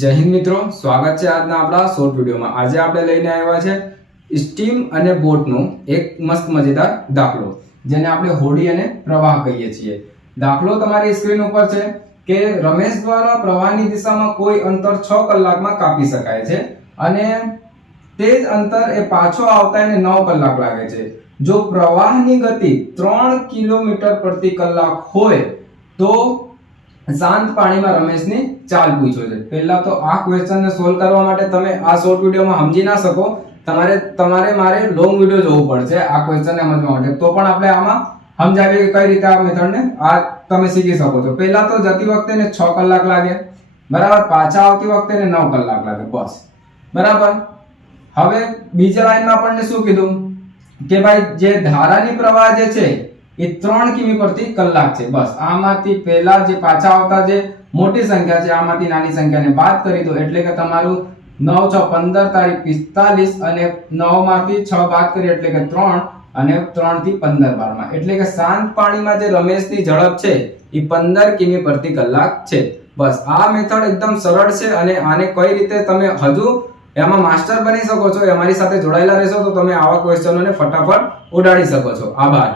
જય હિન્દ મિત્રો, સ્વાગત છે આજના આપણા શોર્ટ વિડીયોમાં। આજે આપણે લઈને આવ્યા છે સ્ટીમ અને બોટનો એક મસ્ત મજેદાર દાખલો, જેને આપણે હોડી અને પ્રવાહ કહીએ છીએ। દાખલો તમારી સ્ક્રીન ઉપર છે કે રમેશ દ્વારા પ્રવાહની દિશામાં કોઈ અંતર 6 કલાકમાં કાપી શકાય છે અને તે જ અંતર એ પાછો આવતા એને 9 કલાક લાગે છે। જો પ્રવાહની ગતિ 3 કિલોમીટર પ્રતિ કલાક હોય તો શાંત પાણીમાં રમેશની ચાલ પૂછો છે। પહેલા તો આ ક્વેશ્ચન ને સોલ્વ કરવા માટે તમે આ શોર્ટ વિડિયોમાં સમજી ના શકો, તમારે મારે લોંગ વિડિયો જોવું પડશે આ ક્વેશ્ચન ને સમજવા માટે। તો પણ આપણે આમાં સમજાવીએ કે કઈ રીતે આ મેથડ ને આ તમે શીખી શકો છો। પહેલા તો જતી વખતે ને 6 કલાક લાગે, બરાબર। પાછા આવતી વખતે ને 9 કલાક લાગે, બસ, બરાબર। હવે બીજા લાઈનમાં આપણને શું કીધું કે ભાઈ જે ધારાની પ્રવાહ જે છે એ 3 કિમી પ્રતિ કલાક છે, બસ। આમાંથી પહેલા જે પાછા આવતા જે મોટી સંખ્યા છે આમાંથી નાની સંખ્યાને બાદ કરી દો, એટલે કે તમારું 9 6 15 તારીખ 45 અને 9 માંથી 6 બાદ કરી એટલે કે 3 અને 3 થી 15 12 એટલે કે શાંત પાણીમાં જે રમેશની ઝડપ છે એ 15 કિમી પ્રતિ કલાક છે, બસ। આ મેથડ એકદમ સરળ છે અને આને કઈ રીતે તમે હજુ એમાં માસ્ટર બની શકો છો, અમારી સાથે જોડાયેલા રહેશો તો તમે આવા ક્વેશ્ચનોને ફટાફટ ઉડાડી શકો છો। આભાર।